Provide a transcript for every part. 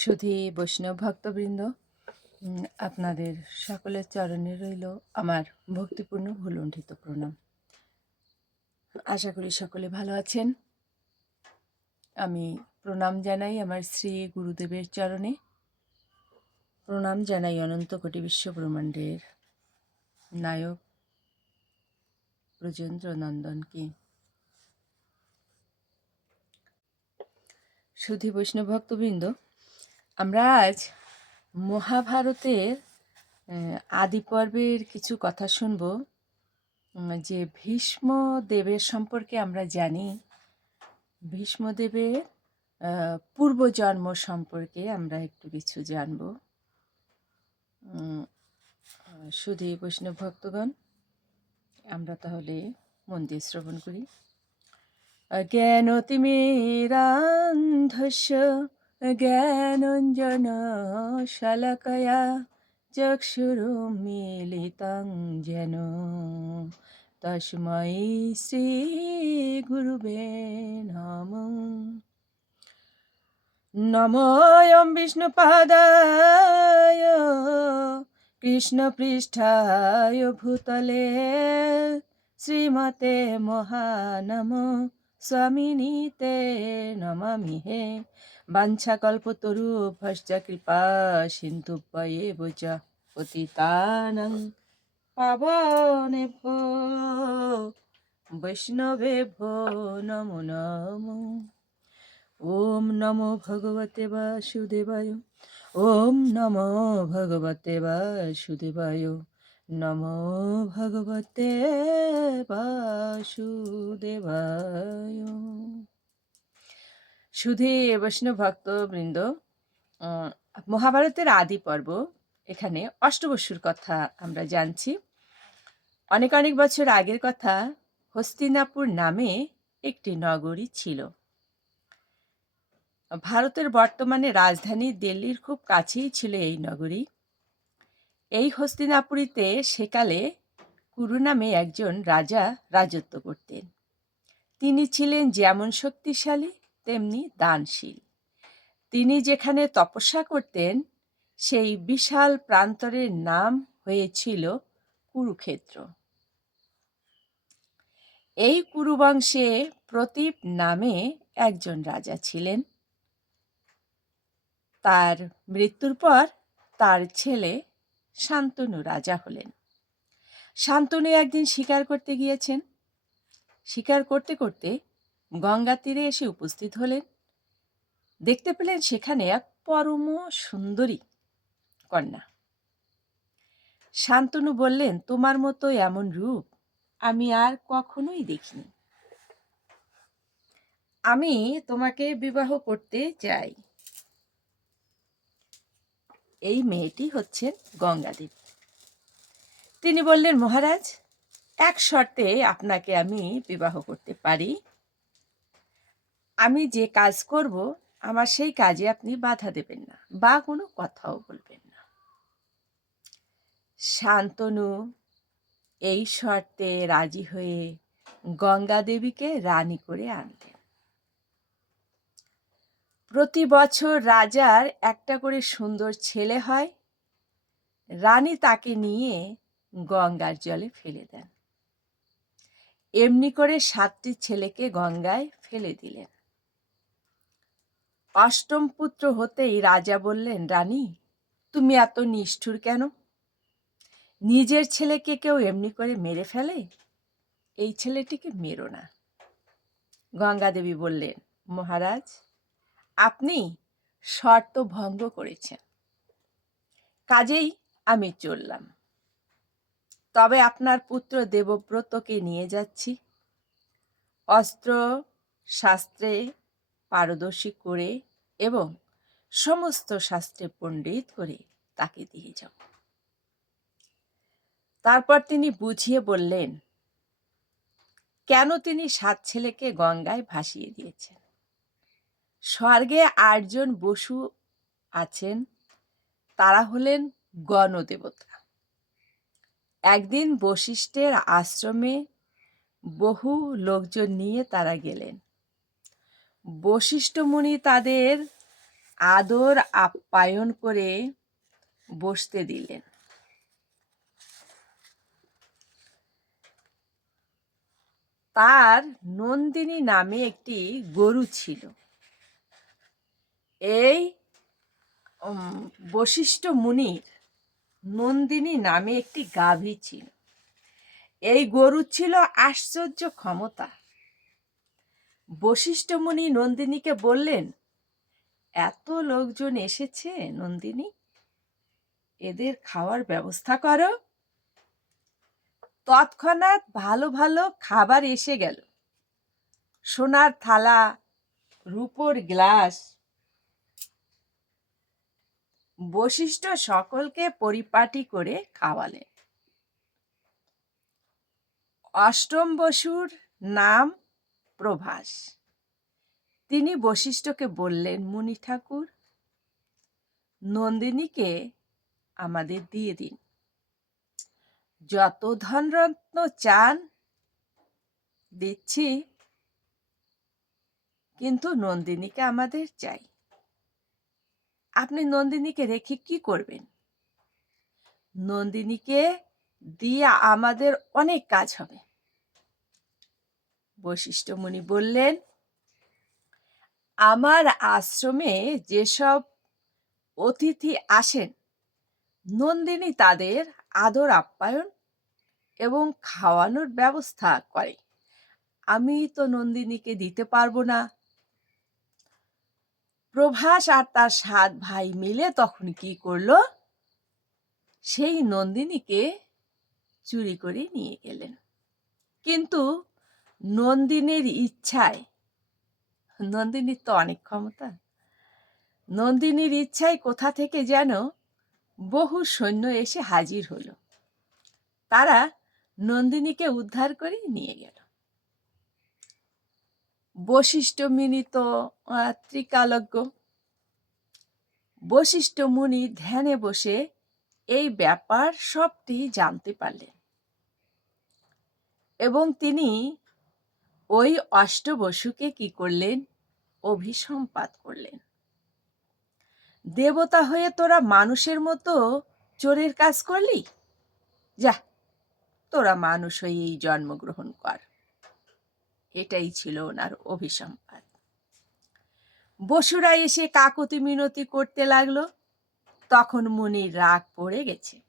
সুধী বৈষ্ণব ভক্তবৃন্দ আপনাদের সকলের চরণে রইল আমার ভক্তিপূর্ণ ভুলুণ্ঠিত প্রণাম। আশা করি সকলে ভালো আছেন। আমি প্রণাম জানাই আমার শ্রী গুরুদেবের চরণে। প্রণাম জানাই অনন্ত কোটি বিশ্ব ব্রহ্মাণ্ডের নায়ক ব্রজেন্দ্র নন্দনকে। সুধী বৈষ্ণব ভক্তবৃন্দ আমরা আজ মহাভারতের আদি পর্বের কিছু কথা শুনব যে ভীষ্ম দেবের সম্পর্কে আমরা জানি। ভীষ্মদেবের পূর্বজন্ম সম্পর্কে আমরা একটু কিছু জানব। সুধী বৈষ্ণব ভক্তগণ, আমরা তাহলে মন দিয়ে শ্রবণ করি। জ্ঞানতিমিরান্ধস্য জ্ঞানঞ্জন শলাকয়া চক্ষুরুমিলিतं যেন। তস্मै শ্রীগুরুবে নম। নময়ং বিষ্ণুপাদায়। কৃষ্ণপৃষ্ঠায় ভূতলে। শ্রীমতে মহানম। স্বামিনীতে নমামি হে বাঞ্ছাকল্পতরু ভশ্চ কৃপা সিন্ধু পয়ে চ পতিতানং পাবনেভ্যো বৈষ্ণবেভ্যো নমো নমো। ওম নমো ভগবতে বাসুদেবায়, ওম নমো ভগবতে বাসুদেবায়, নমো ভগবতে বাসুদেবায়। সুধী বৈষ্ণব ভক্তবৃন্দ মহাভারতের আদি পর্ব এখানে অষ্টবসুর কথা আমরা জানছি। অনেক অনেক বছর আগের কথা হস্তিনাপুর নামে একটি নগরী ছিল। ভারতের বর্তমানে রাজধানী দিল্লির খুব কাছেই ছিল এই নগরী। এই হস্তিনাপুরীতে সেকালে কুরু নামে একজন রাজা রাজত্ব করতেন। তিনি ছিলেন যেমন শক্তিশালী তেমনি দানশীল। তিনি যেখানে তপস্যা করতেন, সেই বিশাল প্রান্তরের নাম হয়েছিল কুরুক্ষেত্র। এই কুরুবংশে প্রতীপ নামে একজন রাজা ছিলেন। তার মৃত্যুর পর তার ছেলে শান্তনু রাজা হলেন। শান্তনু একদিন শিকার করতে গিয়েছেন। শিকার করতে করতে গঙ্গা তীরে এসে উপস্থিত হলেন। দেখতে পেলেন সেখানে এক পরম সুন্দরী কন্যা। শান্তনু বললেন, তোমার মতো এমন রূপ আমি আর কখনোই দেখিনি। আমি তোমাকে বিবাহ করতে চাই। এই মেয়েটি হচ্ছেন গঙ্গাদেবী। তিনি বললেন, মহারাজ, এক শর্তে আপনাকে আমি বিবাহ করতে পারি। আমি যে কাজ করব, আমার সেই কাজে আপনি বাধা দেবেন না বা কোনো কথাও বলবেন না। শান্তনু, এই শর্তে রাজি হয়ে গঙ্গা দেবীকে রানী করে আনলেন। প্রতি বছর রাজার একটা করে সুন্দর ছেলে হয়, রানী তাকে নিয়ে গঙ্গার জলে ফেলে দেন। এমনি করে সাতটি ছেলেকে গঙ্গায় ফেলে দিলেন। অষ্টম পুত্র হতেই রাজা বললেন, রানী, তুমি এত নিষ্ঠুর কেন? নিজের ছেলেকে কেউ এমনি করে মেরে ফেলে? এই ছেলেটিকে মেরো না। গঙ্গা দেবী বললেন, মহারাজ, আপনি শর্ত ভঙ্গ করেছেন। কাজেই আমি চললাম। তবে আপনার পুত্র দেবব্রতকে নিয়ে যাচ্ছি। অস্ত্র, শাস্ত্রে পারদর্শী করে এবং সমস্ত শাস্ত্রে পণ্ডিত করে তাকে দিয়ে যাব তারপর তিনি বুঝিয়ে বললেন, কেন তিনি সাত ছেলেকে গঙ্গায় ভাসিয়ে দিয়েছেন? স্বর্গে আটজন বসু আছেন, তারা হলেন গণদেবতা। একদিন বশিষ্ঠের আশ্রমে বহু লোকজন নিয়ে তারা গেলেন। বশিষ্ঠ মুনি তাদের আদর আপ্যায়ন করে বসতে দিলেন। তার নন্দিনী নামে একটি গরু ছিল। এই বশিষ্ঠ মুনির নন্দিনী নামে একটি গাভী ছিল। এই গরু ছিল আশ্চর্য ক্ষমতা বশিষ্ঠ মুনি নন্দিনীকে বললেন, এত লোকজন এসেছে নন্দিনী? এদের খাওয়ার ব্যবস্থা করো। তৎক্ষণাৎ ভালো ভালো খাবার এসে গেল। সোনার থালা, রূপোর গ্লাস। বশিষ্ঠ সকলকে পরিপাটি করে খাওয়ালেন। অষ্টম বসুর নাম প্রভাস তিনি বশিষ্ঠকে বললেন, মুনি ঠাকুর, নন্দিনীকে আমাদের দিয়ে দিন। যত ধনরত্ন চান, দিচ্ছি, কিন্তু নন্দিনীকে আমাদের চাই। আপনি নন্দিনীকে রেখে কি করবেন? নন্দিনীকে দিয়ে আমাদের অনেক কাজ হবে। বশিষ্ঠ মুনি বললেন, আমার আশ্রমে যেসব অতিথি আসেন, নন্দিনী তাদের আদর, আপ্যায়ন এবং খাওয়ানোর ব্যবস্থা করে। আমি তো নন্দিনীকে দিতে পারব না। প্রভাস আর তার সাত ভাই মিলে তখন কি করল? সেই নন্দিনীকে চুরি করে নিয়ে গেলেন। কিন্তু নন্দিনীর ইচ্ছায়, নন্দিনীর তো অনেক ক্ষমতা, নন্দিনীর ইচ্ছায় কোথা থেকে যেন বহু সৈন্য এসে হাজির হলো। তারা নন্দিনীকে উদ্ধার করে নিয়ে গেল। বশিষ্ঠ তো ত্রিকালজ্ঞ বশিষ্ঠ মুনি ধ্যানে বসে এই ব্যাপার সবটি জানতে পারলেন। এবং তিনি ওই অষ্টবসুকে কি করলেন? অভিসম্পাত করলেন। দেবতা হয়ে তোরা মানুষের মতো চোরের কাজ করলি? যা, তোরা মানুষ হয়ে এই জন্মগ্রহণ কর। এটাই ছিল ওনার অভিসম্পাদ বসুরা এসে কাকতি মিনতি করতে লাগল। তখন মুনির রাগ পড়ে গেছে।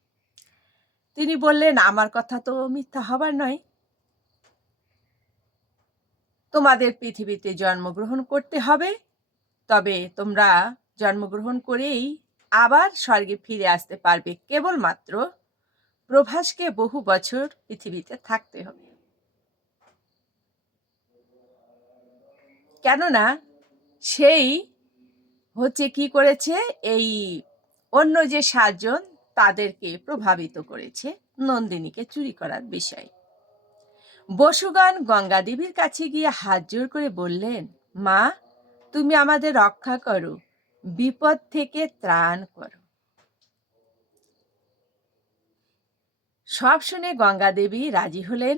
তিনি বললেন, আমার কথা তো মিথ্যা হবার নয়। তোমাদের পৃথিবীতে জন্মগ্রহণ করতে হবে। তবে তোমরা জন্মগ্রহণ করেই আবার স্বর্গে ফিরে আসতে পারবে কেবলমাত্র প্রভাসকে বহু বছর পৃথিবীতে থাকতে হবে। কেননা সেই হচ্ছে কি করেছে? এই অন্য যে সাতজন তাদেরকে প্রভাবিত করেছে, নন্দিনীকে চুরি করার বিষয়। বসুগান গঙ্গা দেবীর কাছে গিয়ে হাত জোর করে বললেন, মা, তুমি আমাদের রক্ষা করো, বিপদ থেকে ত্রাণ করো। সব শুনে গঙ্গা দেবী রাজি হলেন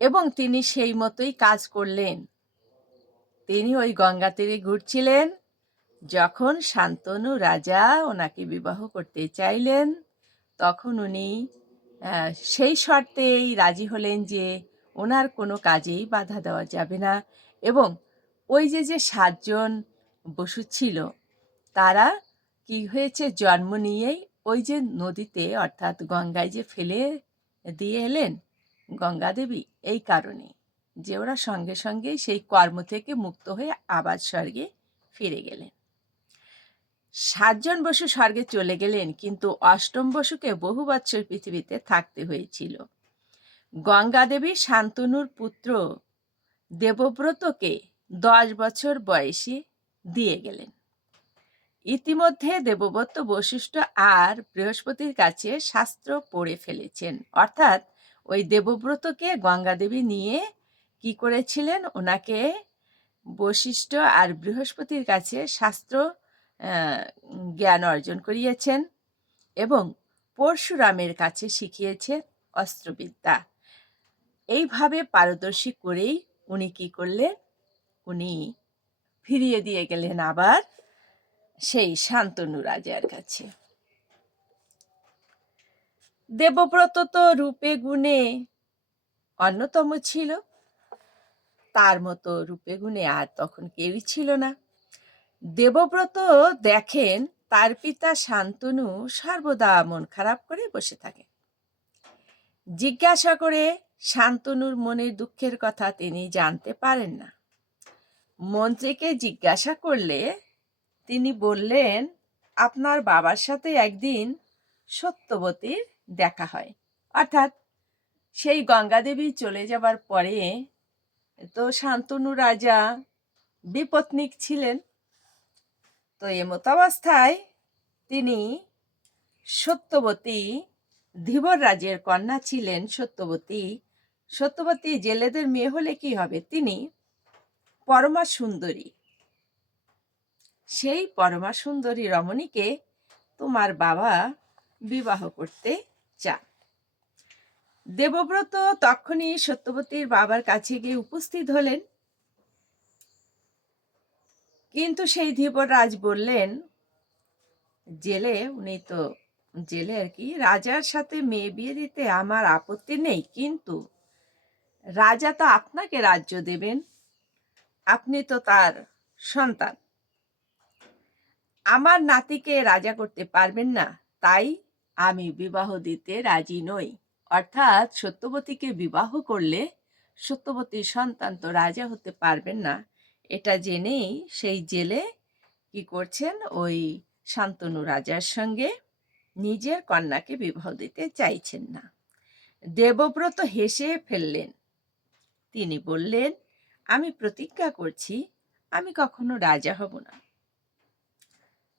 এবং তিনি সেই মতোই কাজ করলেন। তিনি ওই গঙ্গা তীরে ঘুরছিলেন। যখন শান্তনু রাজা ওনাকে বিবাহ করতে চাইলেন, তখন উনি সেই শর্তেই রাজি হলেন যে ওনার কোনো কাজেই বাধা দেওয়া যাবে না এবং ওই যে যে সাতজন বসু ছিল, তারা কি হয়েছে, জন্ম নিয়েই ওই যে নদীতে, অর্থাৎ গঙ্গায় যে ফেলে দিয়ে এলেন গঙ্গা দেবী এই কারণে যে ওরা সঙ্গে সঙ্গেই সেই কর্ম থেকে মুক্ত হয়ে আবার স্বর্গে ফিরে গেলেন। সাতজন বসু স্বর্গে চলে গেলেন, কিন্তু অষ্টম বসুকে বহু বছর পৃথিবীতে থাকতে হয়েছিল। গঙ্গা দেবী শান্তনুর পুত্র দেবব্রতকে দশ বছর বয়সে দিয়ে গেলেন। ইতিমধ্যে দেবব্রত বশিষ্ঠ আর বৃহস্পতির কাছে শাস্ত্র পড়ে ফেলেছেন। অর্থাৎ ওই দেবব্রতকে গঙ্গা দেবী নিয়ে কি করেছিলেন? ওনাকে বশিষ্ঠ আর বৃহস্পতির কাছে শাস্ত্র জ্ঞান অর্জন করিয়েছেন এবং পরশুরামের কাছে শিখিয়েছেন অস্ত্রবিদ্যা। এইভাবে পারদর্শী করেই উনি কি করলেন? উনি ফিরিয়ে দিয়ে গেলেন আবার সেই শান্তনু রাজার কাছে। দেবব্রত তো রূপে গুণে অন্যতম ছিল। তার মতো রূপে গুণে আর তখন কেউই ছিল না। দেবব্রত দেখেন তার পিতা শান্তনু সর্বদা মন খারাপ করে বসে থাকে। জিজ্ঞাসা করে শান্তনুর মনের দুঃখের কথা তিনি জানতে পারেন না। মন্ত্রীকে জিজ্ঞাসা করলে তিনি বললেন, আপনার বাবার সাথে একদিন সত্যবতীর দেখা হয়। অর্থাৎ সেই গঙ্গাদেবী চলে যাবার পরে তো শান্তনু রাজা বিপত্নিক ছিলেন। তো এমতাবস্থায় তিনি সত্যবতী ধীবর রাজের কন্যা ছিলেন সত্যবতী। সত্যবতী জেলেদের মেয়ে হলে কি হবে? তিনি পরমা সুন্দরী সেই পরমা সুন্দরী রমণীকে তোমার বাবা বিবাহ করতে চান। দেবব্রত তখনই সত্যবতীর বাবার কাছে গিয়ে উপস্থিত হলেন। কিন্তু সেই ধীবররাজ বললেন, জেলে, উনি তো জেলে আর কি, রাজার সাথে মেয়ে বিয়ে দিতে আমার আপত্তি নেই, কিন্তু রাজা তো আপনাকে রাজ্য দেবেন, আপনি তো তার সন্তান। আমার নাতিকে রাজা করতে পারবেন না, তাই আমি বিবাহ দিতে রাজি নই। অর্থাৎ সত্যবতীকে বিবাহ করলে সত্যবতীর সন্তান তো রাজা হতে পারবেন না এটা জেনেই সেই জেলে কি করছেন? ওই শান্তনু রাজার সঙ্গে নিজের কন্যাকে বিবাহ দিতে চাইছেন না। দেবব্রত হেসে ফেললেন। তিনি বললেন, আমি প্রতিজ্ঞা করছি, আমি কখনো রাজা হব না।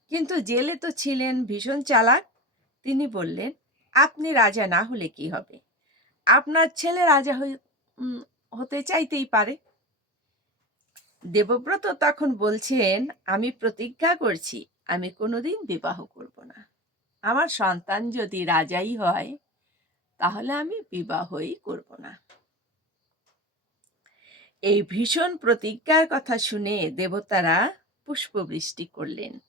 কিন্তু জেলে তো ছিলেন ভীষণ চালাক। তিনি বললেন, আপনি রাজা না হলে কি হবে? আপনার ছেলে রাজা হতে চাইতেই পারে। দেবব্রত তখন বলছেন, আমি প্রতিজ্ঞা করছি, আমি কোনোদিন বিবাহ করব না। আমার সন্তান যদি রাজাই হয়, তাহলে আমি বিবাহই করব না। এই ভীষণ প্রতিজ্ঞার কথা শুনে দেবতারা পুষ্পবৃষ্টি করলেন।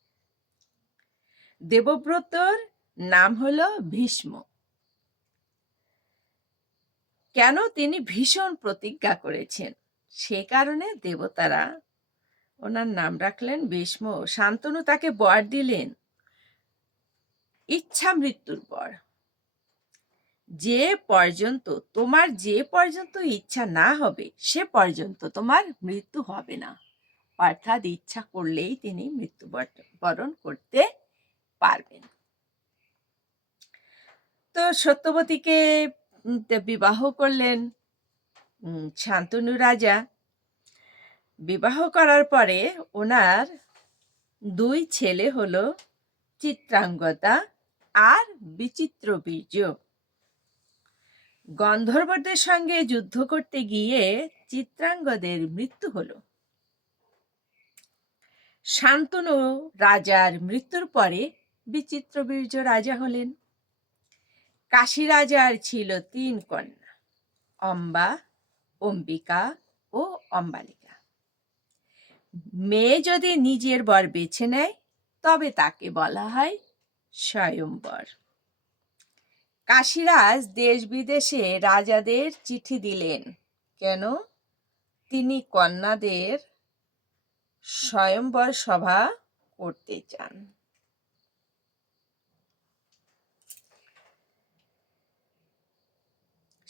দেবব্রতর নাম হল ভীষ্ম। কেন তিনি ভীষণ প্রতিজ্ঞা করেছেন? সে কারণে দেবতারা ওনার নাম রাখলেন ভীষ্ম। শান্তনু তাকে বর দিলেন। ইচ্ছা মৃত্যুর পর। যে পর্যন্ত, তোমার যে পর্যন্ত ইচ্ছা না হবে, সে পর্যন্ত তোমার মৃত্যু হবে না। অর্থাৎ ইচ্ছা করলেই তিনি মৃত্যুবরণ করতে পারবেন। তো সত্যবতীকে বিবাহ করলেন। শান্তনু রাজা বিবাহ করার পরে ওনার দুই ছেলে হলো চিত্রাঙ্গতা আর বিচিত্র বীর্য। গন্ধর্বদের সঙ্গে যুদ্ধ করতে গিয়ে চিত্রাঙ্গদের মৃত্যু হলো। শান্তনু রাজার মৃত্যুর পরে বিচিত্র বীর্য রাজা হলেন। কাশী রাজার ছিল তিন কন্যা, অম্বা অম্বিকা ও অম্বালিকা। মেয়ে যদি নিজের বর বেছে নেয়, তবে তাকে বলা হয় স্বয়ম্বর। কাশীরাজ দেশ বিদেশে রাজাদের চিঠি দিলেন। কেন? তিনি কন্যাদের স্বয়ম্বর সভা করতে চান।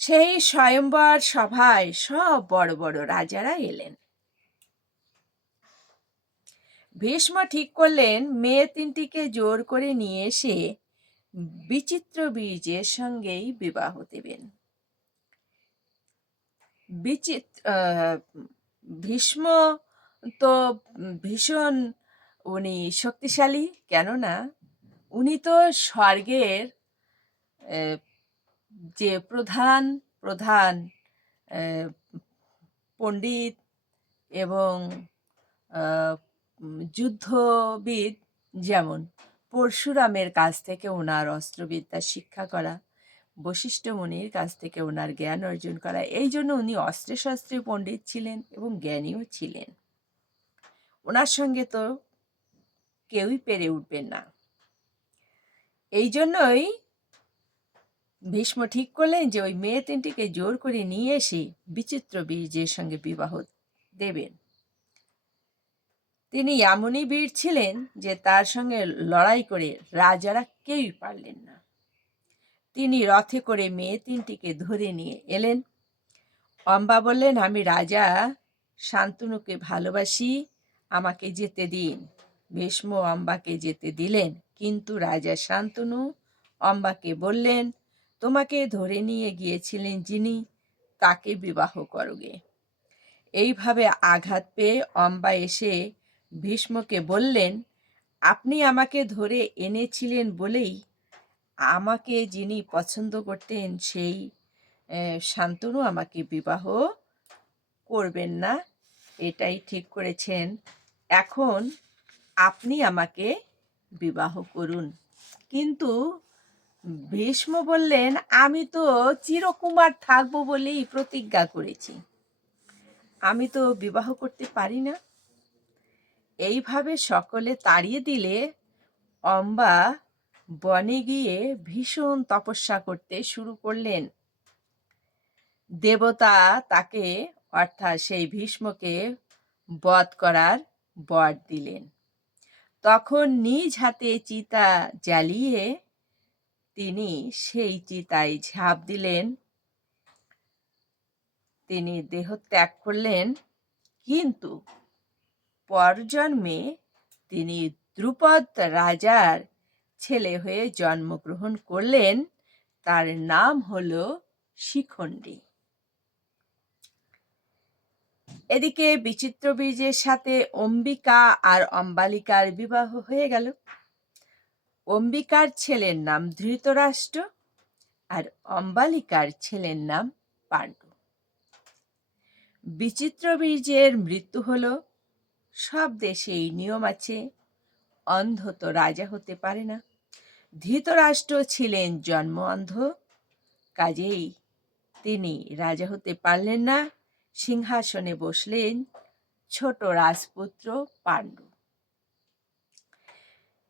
সেই স্বয়ম্বর সভায় সব বড় বড় রাজারা এলেন। ভীষ্ম ঠিক করলেন, মেয়ে তিনটিকে জোর করে নিয়ে এসে বিচিত্র বীর্যের সঙ্গেই বিবাহ দেবেন। বিচিত্র ভীষ্ম তো ভীষণ, উনি শক্তিশালী, কেননা উনি তো স্বর্গের যে প্রধান প্রধান পণ্ডিত এবং যুদ্ধবিদ যেমন পরশুরামের কাছ থেকে ওনার অস্ত্রবিদ্যা শিক্ষা করা বশিষ্ঠ মুনির কাছ থেকে ওনার জ্ঞান অর্জন করা, এই জন্য উনি অস্ত্রে শস্ত্রে পণ্ডিত ছিলেন এবং জ্ঞানীও ছিলেন। ওনার সঙ্গে তো কেউই পেরে উঠবেন না। এই জন্যই ভীষ্ম ঠিক করলেন যে ওই মেয়ে তিনটিকে জোর করে নিয়ে এসে বিচিত্র বীর্যের সঙ্গে বিবাহ দেবেন। তিনি এমনই বীর ছিলেন যে তার সঙ্গে লড়াই করে রাজারা কেউই পারলেন না। তিনি রথে করে মেয়ে তিনটিকে ধরে নিয়ে এলেন। অম্বা বললেন, আমি রাজা, শান্তনুকে ভালোবাসি, আমাকে যেতে দিন। ভীষ্ম অম্বাকে যেতে দিলেন, কিন্তু রাজা শান্তনু অম্বাকে বললেন তোমাকে ধরে নিয়ে গিয়েছিলেন যিনি, তাকে বিবাহ করোগে। এইভাবে আঘাত পেয়ে অম্বা এসে ভীষ্মকে বললেন, আপনি আমাকে ধরে এনেছিলেন বলেই আমাকে যিনি পছন্দ করতেন সেই শান্তনু আমাকে বিবাহ করবেন না। এটাই ঠিক করেছেন। এখন আপনি আমাকে বিবাহ করুন। কিন্তু ভীষ্ম বললেন, আমি তো চিরকুমার থাকব বলেই প্রতিজ্ঞা করেছি। আমি তো বিবাহ করতে পারি না। এইভাবে সকলে তাড়িয়ে দিলে অম্বা বনে গিয়ে ভীষণ তপস্যা করতে শুরু করলেন। দেবতা তাকে, অর্থাৎ সেই ভীষ্মকে বধ করার বর দিলেন। তখন নিজ হাতে চিতা জ্বালিয়ে তিনি সেই চিতায় ঝাঁপ দিলেন। তিনি দেহ ত্যাগ করলেন। কিন্তু পরজন্মে তিনি দ্রুপদ রাজার ছেলে হয়ে জন্মগ্রহণ করলেন। তার নাম হল শিখণ্ডী। এদিকে বিচিত্র বীর্যের সাথে অম্বিকা আর অম্বালিকার বিবাহ হয়ে গেল। অম্বিকার ছেলের নাম ধৃতরাষ্ট্র আর অম্বালিকার ছেলের নাম পাণ্ডু। বিচিত্র বীর্যের মৃত্যু হল, সব দেশেই নিয়ম আছে, অন্ধ তো রাজা হতে পারে না। ধৃতরাষ্ট্র ছিলেন জন্ম অন্ধ, কাজেই তিনি রাজা হতে পারলেন না, সিংহাসনে বসলেন ছোট রাজপুত্র পাণ্ডু।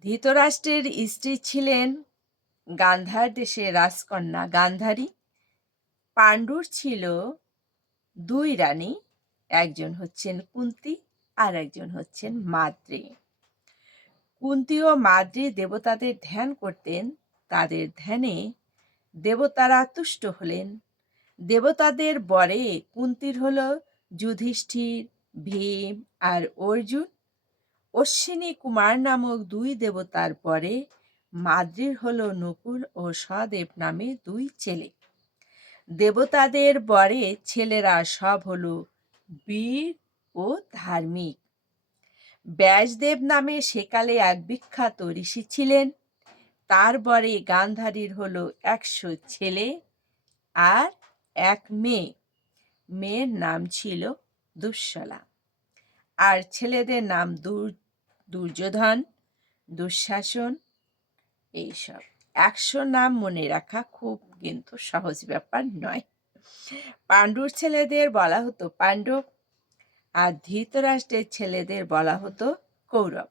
ধৃতরাষ্ট্রের স্ত্রী ছিলেন গান্ধার দেশের রাজকন্যা গান্ধারী। পাণ্ডুর ছিল দুই রানী, একজন হচ্ছেন কুন্তি আর একজন হচ্ছেন মাদ্রি। কুন্তি ও মাদ্রি দেবতাদের ধ্যান করতেন, তাদের ধ্যানে দেবতারা তুষ্ট হলেন। দেবতাদের বরে কুন্তির হল যুধিষ্ঠির, ভীম আর অর্জুন। অশ্বিনী কুমার নামক দুই দেবতার পরে মাদ্রির হল নকুল ও সদেব নামে দুই ছেলে। দেবতাদের বরে ছেলেরা সব হলো বীর ও ধার্মিক। ব্যাসদেব নামে সেকালে এক বিখ্যাত ঋষি ছিলেন। তার বরে গান্ধারীর হল একশো ছেলে আর এক মেয়ে। মেয়ের নাম ছিল দুঃশলা। আর ছেলেদের নাম দুর দুর্যোধন, দুঃশাসন, এইসব। একশো নাম মনে রাখা খুব কিন্তু সহজ ব্যাপার নয়। পাণ্ডুর ছেলেদের বলা হতো পাণ্ডব আর ধৃতরাষ্ট্রের ছেলেদের বলা হতো কৌরব।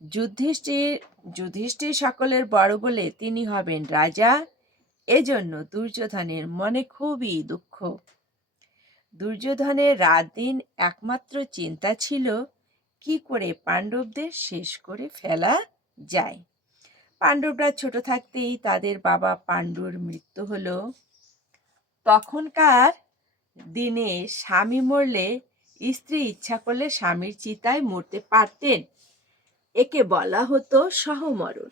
যুধিষ্ঠির যুধিষ্ঠির সকলের বড় বলে তিনি হবেন রাজা। এজন্য দুর্যোধনের মনে খুবই দুঃখ। দুর্যোধনের রাত দিন একমাত্র চিন্তা ছিল কি করে পাণ্ডবদের শেষ করে ফেলা যায়? পাণ্ডবরা ছোট থাকতেই তাদের বাবা পাণ্ডুর মৃত্যু হলো। তখনকার দিনে স্বামী মরলে স্ত্রী ইচ্ছা করলে স্বামীর চিতায় মরতে পারতেন। একে বলা হতো সহমরণ।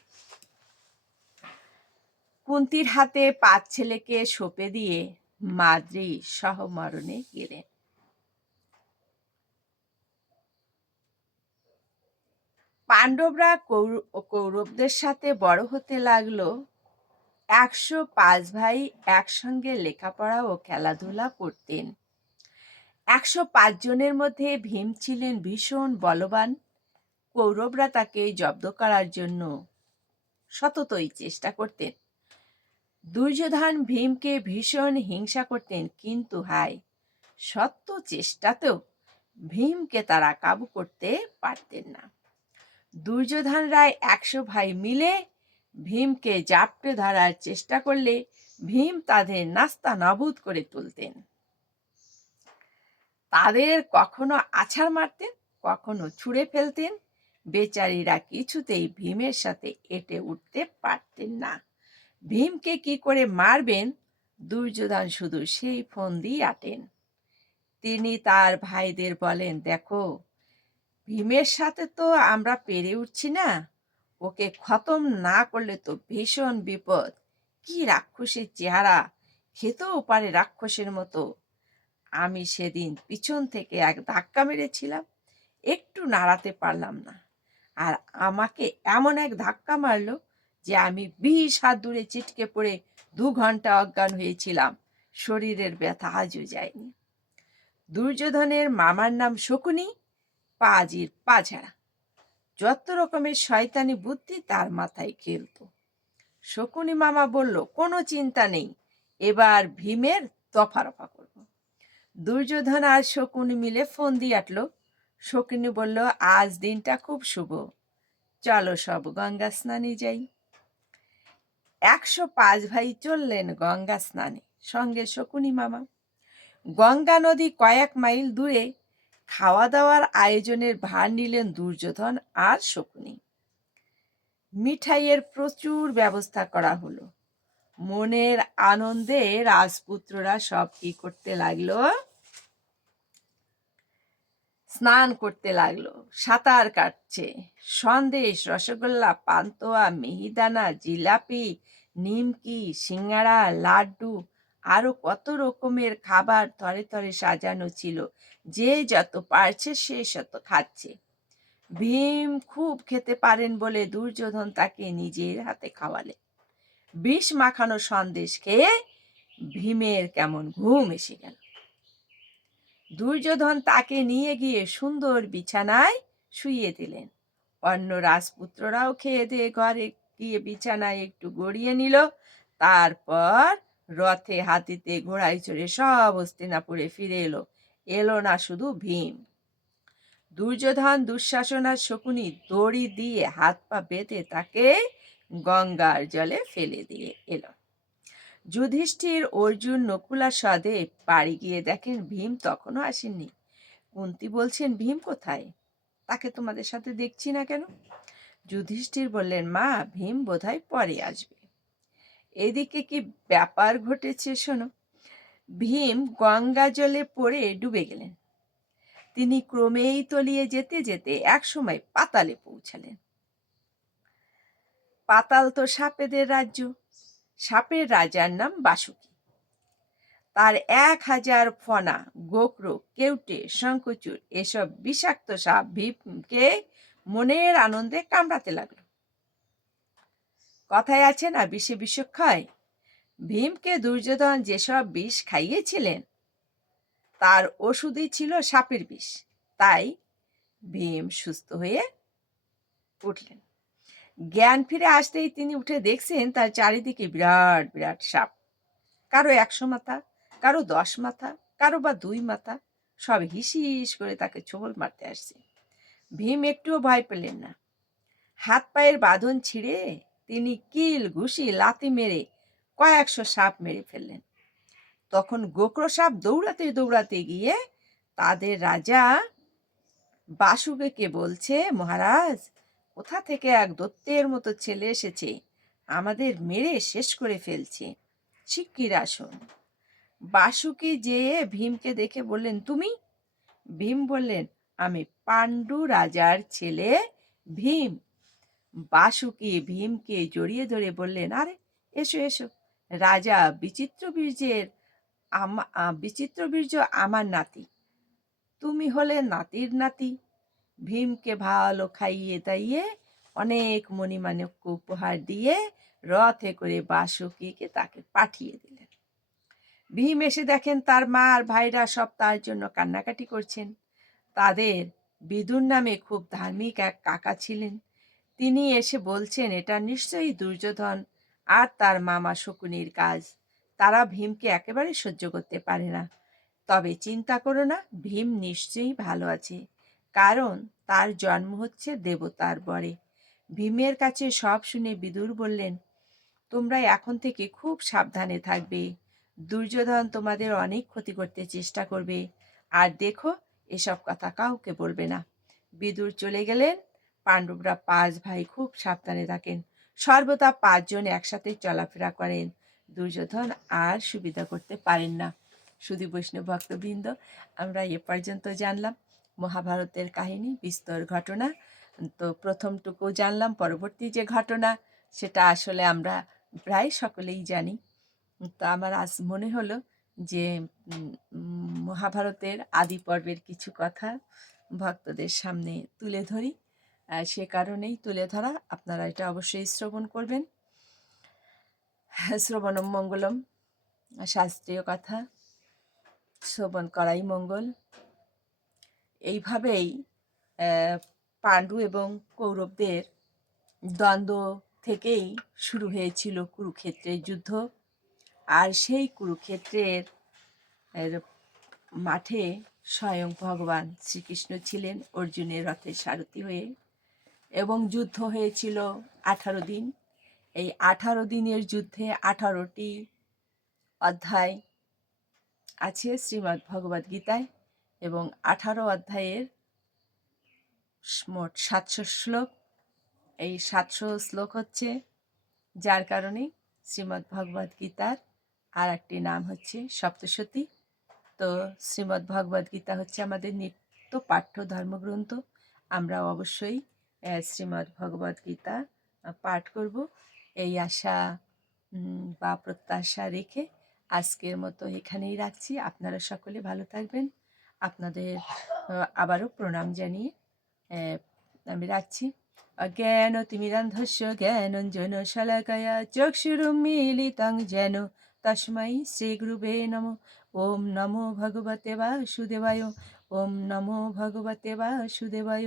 কুন্তির হাতে পাঁচ ছেলেকে সঁপে দিয়ে মাদ্রি সহমরণে গেলেন। পাণ্ডবরা কৌর- কৌরবদের সাথে বড় হতে লাগল। একশো পাঁচ ভাই একসঙ্গে লেখাপড়া ও খেলাধুলা করতেন। একশো পাঁচ জনের মধ্যে ভীম ছিলেন ভীষণ বলবান। কৌরবরা তাকে জব্দ করার জন্য সততই চেষ্টা করতেন। দুর্যোধন ভীমকে ভীষণ হিংসা করতেন, কিন্তু হায়, সত্য চেষ্টাতেও ভীমকে তারা কাবু করতে পারতেন না। দুর্যোধন রায় একশো ভাই মিলে ভীমকে জাপটে ধরার চেষ্টা করলে ভীম তাদের নাস্তা নাবুদ করে তুলতেন। তাদের কখনো আছাড় মারতেন, কখনো ছুঁড়ে ফেলতেন। বেচারীরা কিছুতেই ভীমের সাথে এটে উঠতে পারতেন না। ভীমকে কি করে মারবেন? দুর্যোধন শুধু সেই ফোন দিয়ে আটেন। তিনি তার ভাইদের বলেন, দেখো ভীমের সাথে তো আমরা পেরে উঠছি না। ওকে খতম না করলে তো ভীষণ বিপদ। কি রাক্ষসের চেহারা! খেতেও পারে রাক্ষসের মতো। আমি সেদিন পিছন থেকে এক ধাক্কা মেরেছিলাম, একটু নাড়াতে পারলাম না। আর আমাকে এমন এক ধাক্কা মারলো যে আমি বিশ হাত দূরে চিটকে পড়ে দু ঘণ্টা অজ্ঞান হয়েছিলাম। শরীরের ব্যথা আজও যায়নি। দুর্যোধনের মামার নাম শকুনি পাজির পাঝাড়া যত রকমের শয়তানি বুদ্ধি তার মাথায় খেলতো। শকুনি মামা বলল, কোনো চিন্তা নেই, এবার ভীমের দফা রফা করব। দুর্যোধন আর শকুনি মিলে ফোন দিয়ে আটলো। শকুনি বলল, আজ দিনটা খুব শুভ। চলো সব গঙ্গা স্নানে যাই। একশো পাঁচ ভাই চললেন গঙ্গা স্নানে, সঙ্গে শকুনি মামা। গঙ্গা নদী কয়েক মাইল দূরে খাওয়া দাওয়ার আয়োজনের ভার নিলেন দুর্যোধন আর শকুনি। মিঠাইয়ের প্রচুর ব্যবস্থা করা হলো। মনের আনন্দে রাজপুত্ররা সব কি করতে লাগল? স্নান করতে লাগল, সাঁতার কাটছে, সন্দেশ, রসগোল্লা, পান্তোয়া, মিহিদানা, জিলাপি, নিমকি, সিঙ্গাড়া, লাড্ডু আরও কত রকমের খাবার থরে থরে সাজানো ছিল। যে যত পারছে সে শত খাচ্ছে। ভীম খুব খেতে পারেন বলে দুর্যোধন তাকে নিজের হাতে খাওয়ালেন বিষ মাখানো সন্দেশ খেয়ে ভীমের কেমন ঘুম এসে গেল। দুর্যোধন তাকে নিয়ে গিয়ে সুন্দর বিছানায় শুইয়ে দিলেন। অন্য রাজপুত্ররাও খেয়ে দিয়ে ঘরে গিয়ে বিছানায় একটু গড়িয়ে নিল। তারপর রথে, হাতিতে, ঘোড়ায় চড়ে সব হস্তিনাপুরে ফিরে এলো। এলো না শুধু ভীম। দুর্যোধন, দুঃশাসন আর শকুনি দড়ি দিয়ে হাত পা বেঁধে তাকে গঙ্গার জলে ফেলে দিয়ে এলো। যুধিষ্ঠির, অর্জুন, নকুলা সদে বাড়ি গিয়ে দেখেন ভীম তখনও আসেননি। কুন্তি বলছেন, ভীম কোথায়? তাকে তোমাদের সাথে দেখছি না কেন? যুধিষ্ঠির বললেন, মা, ভীম বোধহয় পরে আসবে। এদিকে কি ব্যাপার ঘটেছে শোনো? ভীম গঙ্গা জলে পড়ে ডুবে গেলেন। তিনি ক্রমেই তলিয়ে যেতে যেতে একসময় পাতালে পৌঁছালেন। পাতাল তো সাপেদের রাজ্য। সাপের রাজার নাম বাসুকি। তার এক হাজার ফনা, গোকরো, কেউটে শঙ্কচুর এসব বিষাক্ত সাপ ভীমকে মনের আনন্দে কামড়াতে লাগল। কথায় আছে না বিষে বিষক্ষয় ভীমকে দুর্যোধন যেসব বিষ খাইয়েছিলেন, তার ওষুধই ছিল সাপের বিষ। তাই ভীম সুস্থ হয়ে উঠলেন। জ্ঞান ফিরে আসতেই তিনি উঠে দেখছেন তার চারিদিকে বিরাট বিরাট সাপ। কারও একশো মাথা, কারও দশ মাথা, কারও বা দুই মাথা, সব হিসিস করে তাকে ছোবল মারতে আসছে। ভীম একটুও ভয় পেলেন না। হাত পায়ের বাঁধন ছিঁড়ে তিনি কিল ঘুষি লাতি মেরে কয়েকশো সাপ মেরে ফেললেন। তখন গোকরো সাপ দৌড়াতে দৌড়াতে গিয়ে তাদের রাজা বাসুকেকে বলছে, মহারাজ, কোথা থেকে এক দত্তের মতো ছেলে এসেছে? আমাদের মেরে শেষ করে ফেলছে। শিগগির আসুন। বাসুকি যেয়ে ভীমকে দেখে বললেন, তুমি? ভীম বললেন, আমি পাণ্ডু রাজার ছেলে ভীম। বাসুকি, ভীমকে জড়িয়ে ধরে বললেন, আরে, এসো এসো। রাজা বিচিত্র বীর্যের বিচিত্র বীর্য আমার নাতি। তুমি হলে নাতির নাতি। ভীমকে ভালো খাইয়ে দাইয়ে, অনেক মণিমাণিক্য উপহার দিয়ে রথে করে বাসুকিকে তাকে পাঠিয়ে দিলেন। ভীম এসে দেখেন তার মা আর ভাইরা সব তার জন্য কান্নাকাটি করছেন। তাদের বিদুর নামে খুব ধার্মিক এক কাকা ছিলেন। তিনি এসে বলছেন, এটা নিশ্চয়ই দুর্যোধন আর তার মামা শকুনির কাজ। তারা ভীমকে একেবারে সহ্য করতে পারে না। তবে চিন্তা করো না, ভীম নিশ্চয়ই ভালো আছে। কারণ তার জন্ম হচ্ছে দেবতার বরে। ভীমের কাছে সব শুনে বিদুর বললেন, তোমরা এখন থেকে খুব সাবধানে থাকবে। দুর্যোধন তোমাদের অনেক ক্ষতি করতে চেষ্টা করবে। আর দেখো, এসব কথা কাউকে বলবে না। বিদুর চলে গেলেন পাণ্ডবরা পাঁচ ভাই খুব সাবধানে থাকেন। সর্বদা পাঁচজন একসাথে চলাফেরা করেন। দুর্যোধন আর সুবিধা করতে পারেন না। শুধু বৈষ্ণব ভক্তবৃন্দ, আমরা এ পর্যন্ত জানলাম। মহাভারতের কাহিনী, বিস্তর ঘটনা। তো প্রথমটুকু জানলাম, পরবর্তী যে ঘটনা, সেটা আসলে আমরা প্রায় সকলেই জানি। তো আমার আজ মনে হলো যে মহাভারতের আদি পর্বের কিছু কথা ভক্তদের সামনে তুলে ধরি। সে কারণেই তুলে ধরা। আপনারা এটা অবশ্যই শ্রবণ করবেন। শ্রবণম মঙ্গলম, শাস্ত্রীয় কথা, শ্রবণ করাই মঙ্গল। এইভাবেই পাণ্ডু এবং কৌরবদের দ্বন্দ্ব থেকেই শুরু হয়েছিল কুরুক্ষেত্রের যুদ্ধ। আর সেই কুরুক্ষেত্রের মাঠে স্বয়ং ভগবান শ্রীকৃষ্ণ ছিলেন অর্জুনের রথের সারথি হয়ে। এবং যুদ্ধ হয়েছিল আঠারো দিন। এই আঠারো দিনের যুদ্ধে আঠারোটি অধ্যায় আছে শ্রীমদ্ ভগবদ গীতায় এবং আঠারো অধ্যায়ের মোট সাতশো শ্লোক। এই সাতশো শ্লোক হচ্ছে যার কারণে শ্রীমদ্ ভগবদ গীতার আর একটি নাম হচ্ছে সপ্তশতী। তো শ্রীমদ্ ভগবদ গীতা হচ্ছে আমাদের নিত্য পাঠ্য ধর্মগ্রন্থ। আমরা অবশ্যই শ্রীমদ্ ভগবদ গীতা পাঠ করব। এই আশা বা প্রত্যাশা রেখে আজকের মতো এখানেই রাখছি। আপনারা সকলে ভালো থাকবেন। আপনাদের আবারও প্রণাম জানিয়ে আমি রাখছি। অজ্ঞান তিমিরান্ধস্য জ্ঞানঞ্জন শলাকয়া মিলিতং যেন তস্मै শ্রীগুরুবে নমো। ওম নমো ভগবতে বাসুদেবায়, ওম নমো ভগবতে বাসুদেবায়।